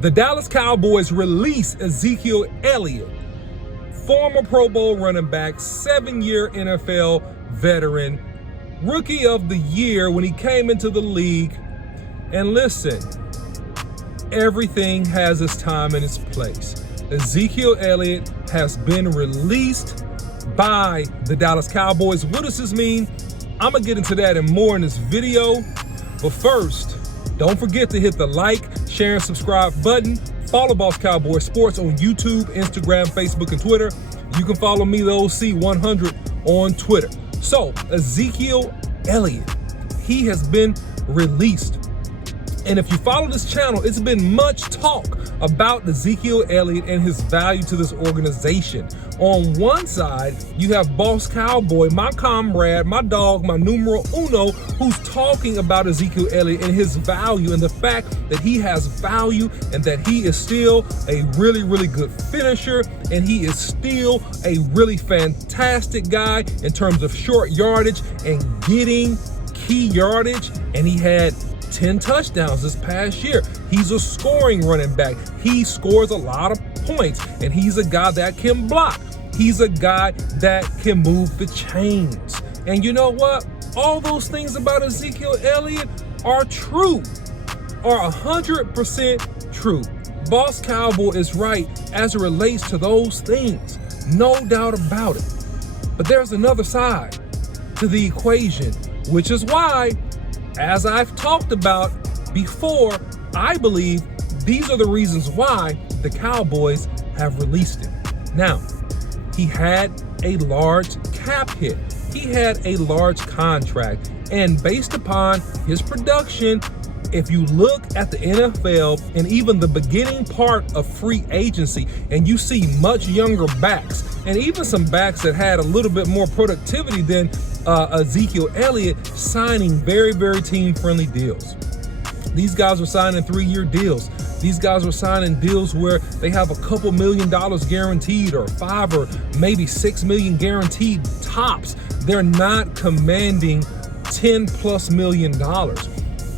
The Dallas Cowboys release Ezekiel Elliot, former Pro Bowl running back, 7-year NFL veteran, Rookie of the Year when he came into the league. And listen, everything has its time and its place. Ezekiel Elliot has been released by the Dallas Cowboys. What does this mean? I'm gonna get into that and more in this video. But first, don't forget to hit the like, share, and subscribe button. Follow Boss Cowboy Sports on YouTube, Instagram, Facebook, and Twitter. You can follow me, the OC100, on Twitter. So, Ezekiel Elliot, he has been released. And if you follow this channel, it's been much talk about Ezekiel Elliot and his value to this organization. On one side, you have Boss Cowboy, my comrade, my dog, my numero uno, who's talking about Ezekiel Elliot and his value and the fact that he has value and that he is still a really, really good finisher, and he is still a really fantastic guy in terms of short yardage and getting key yardage. And he had 10 touchdowns this past year. He's a scoring running back. He scores a lot of points, and he's a guy that can block. He's a guy that can move the chains. And you know what? All those things about Ezekiel Elliot are true, are 100% true. Boss Cowboy is right as it relates to those things, no doubt about it. But there's another side to the equation, which is why, as I've talked about before, I believe these are the reasons why the Cowboys have released him. Now, he had a large cap hit. He had a large contract. And based upon his production, if you look at the NFL and even the beginning part of free agency, and you see much younger backs, and even some backs that had a little bit more productivity than Ezekiel Elliott, signing very, very team-friendly deals. These guys were signing 3-year deals. These guys were signing deals where they have a couple $1 million guaranteed, or $5 or maybe $6 million guaranteed tops. They're not commanding $10+ million,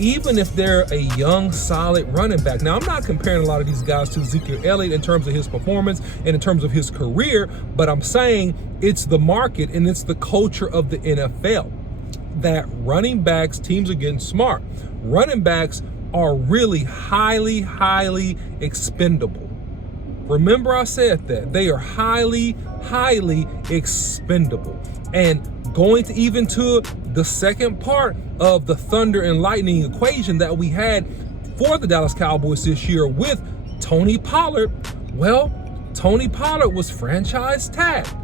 even if they're a young, solid running back. Now, I'm not comparing a lot of these guys to Ezekiel Elliott in terms of his performance and in terms of his career, but I'm saying it's the market and it's the culture of the NFL that running backs, teams are getting smart. Running backs are really highly, highly expendable. Remember I said that. They are highly, highly expendable. And going to even to the second part of the thunder and lightning equation that we had for the Dallas Cowboys this year with Tony Pollard, well, Tony Pollard was franchise tagged.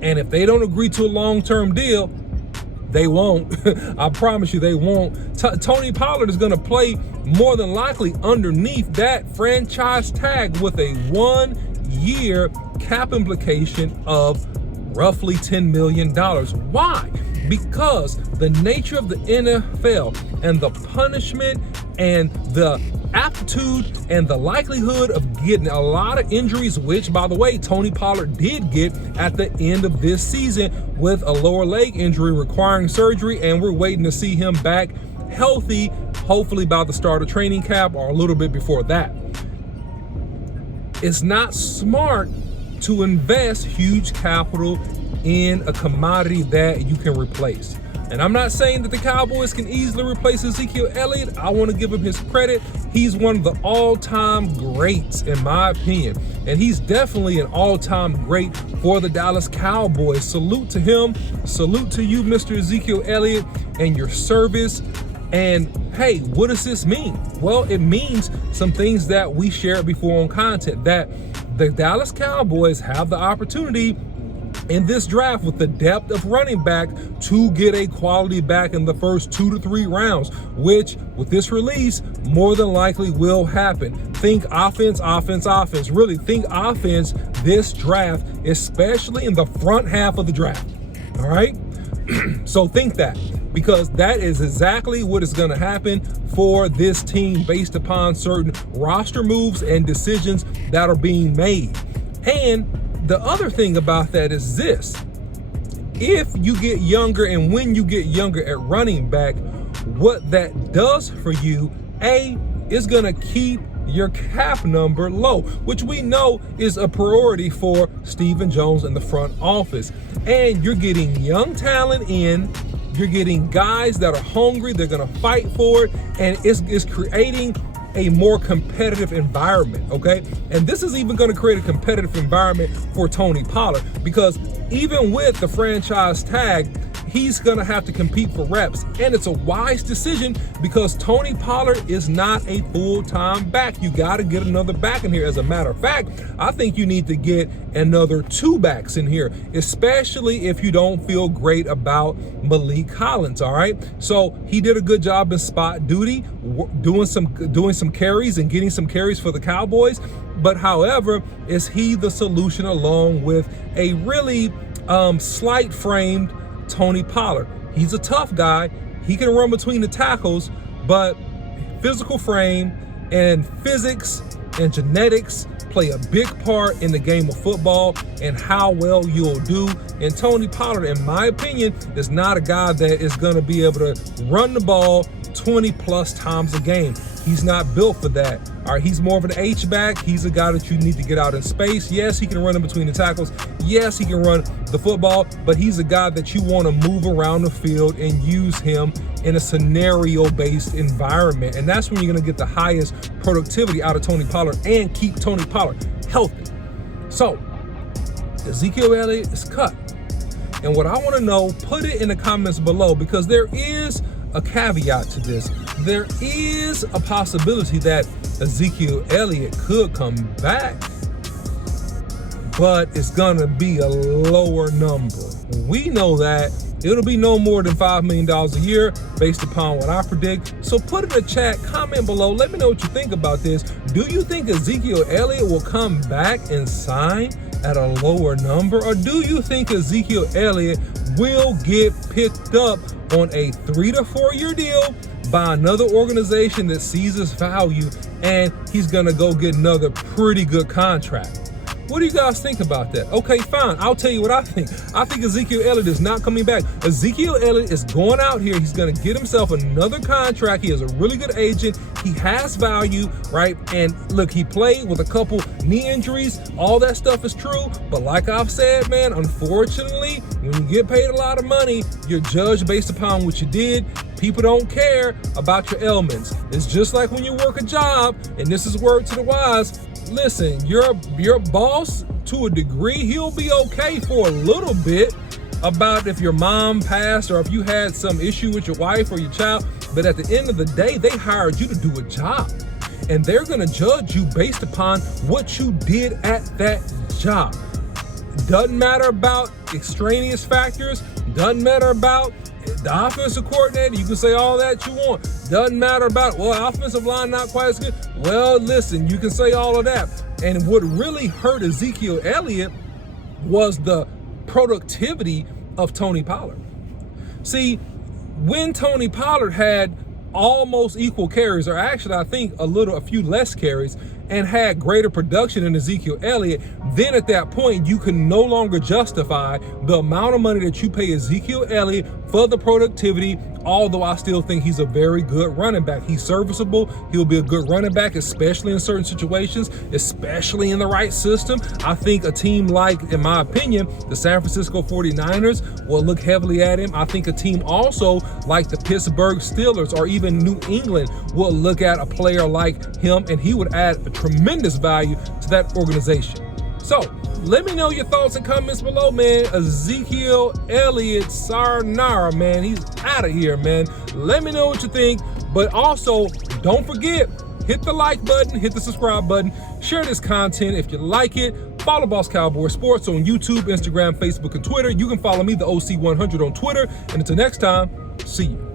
And if they don't agree to a long-term deal, they won't. I promise you they won't. Tony Pollard is going to play more than likely underneath that franchise tag with a 1-year cap implication of roughly $10 million. Why? Because the nature of the NFL and the punishment and the aptitude and the likelihood of getting a lot of injuries, which, by the way, Tony Pollard did get at the end of this season with a lower leg injury requiring surgery, and we're waiting to see him back healthy, hopefully by the start of training camp or a little bit before that. It's not smart to invest huge capital in a commodity that you can replace. And I'm not saying that the Cowboys can easily replace Ezekiel Elliott. I want to give him his credit. He's one of the all-time greats, in my opinion. And he's definitely an all-time great for the Dallas Cowboys. Salute to him. Salute to you, Mr. Ezekiel Elliott, and your service. And hey, what does this mean? Well, it means some things that we shared before on content, that the Dallas Cowboys have the opportunity in this draft with the depth of running back to get a quality back in the first 2 to 3 rounds, which with this release more than likely will happen. Think offense, offense, offense. Really think offense this draft, especially in the front half of the draft. All right. So think that, because that is exactly what is going to happen for this team based upon certain roster moves and decisions that are being made. And the other thing about that is this: if you get younger and when you get younger at running back, what that does for you, A, is going to keep your cap number low, which we know is a priority for Stephen Jones in the front office. And you're getting young talent in, you're getting guys that are hungry, they're gonna fight for it, and it's creating a more competitive environment, okay? And this is even gonna create a competitive environment for Tony Pollard, because even with the franchise tag, he's gonna have to compete for reps. And it's a wise decision because Tony Pollard is not a full-time back. You gotta get another back in here. As a matter of fact, I think you need to get another 2 backs in here, especially if you don't feel great about Malik Collins, all right? So he did a good job in spot duty, doing some carries and getting some carries for the Cowboys. But however, is he the solution along with a really slight-framed Tony Pollard? He's a tough guy. He can run between the tackles, but physical frame and physics and genetics play a big part in the game of football and how well you'll do. And Tony Pollard, in my opinion, is not a guy that is going to be able to run the ball 20 plus times a game. He's not built for that. All right, he's more of an H-back. He's a guy that you need to get out in space. Yes, he can run in between the tackles. Yes, he can run the football, but he's a guy that you want to move around the field and use him in a scenario-based environment. And that's when you're going to get the highest productivity out of Tony Pollard and keep Tony Pollard healthy. So, Ezekiel Elliott is cut. And what I want to know, put it in the comments below, because there is a caveat to this. There is a possibility that Ezekiel Elliott could come back, but it's gonna be a lower number. We know that it'll be no more than $5 million a year based upon what I predict. So put in the chat, comment below, let me know what you think about this. Do you think Ezekiel Elliott will come back and sign at a lower number? Or do you think Ezekiel Elliott will get picked up on a 3 to 4 year deal by another organization that sees his value, and he's gonna go get another pretty good contract? What do you guys think about that? Okay, fine. I'll tell you what I think. I think Ezekiel Elliott is not coming back. Ezekiel Elliott is going out here. He's going to get himself another contract. He has a really good agent. He has value, right? And look, he played with a couple knee injuries. All that stuff is true. But like I've said, man, unfortunately, when you get paid a lot of money, you're judged based upon what you did. People don't care about your ailments. It's just like when you work a job, and this is word to the wise. Listen, your boss, to a degree, he'll be okay for a little bit about if your mom passed or if you had some issue with your wife or your child. But at the end of the day, they hired you to do a job. And they're going to judge you based upon what you did at that job. Doesn't matter about extraneous factors. Doesn't matter about the offensive coordinator. You can say all that you want. Doesn't matter about, well, offensive line not quite as good. Well, listen, you can say all of that. And what really hurt Ezekiel Elliott was the productivity of Tony Pollard. See, when Tony Pollard had almost equal carries, or actually I think a few less carries, and had greater production than Ezekiel Elliott, then at that point you can no longer justify the amount of money that you pay Ezekiel Elliott for the productivity, although I still think he's a very good running back. He's serviceable. He'll be a good running back, especially in certain situations, especially in the right system. I think a team like, in my opinion, the San Francisco 49ers will look heavily at him. I think a team also like the Pittsburgh Steelers or even New England will look at a player like him, and he would add a tremendous value to that organization. So let me know your thoughts and comments below, man. Ezekiel Elliott, sayonara, man. He's out of here, man. Let me know what you think. But also, don't forget, hit the like button, hit the subscribe button, share this content if you like it. Follow Boss Cowboy Sports on YouTube, Instagram, Facebook, and Twitter. You can follow me, the OC100, on Twitter. And until next time, see you.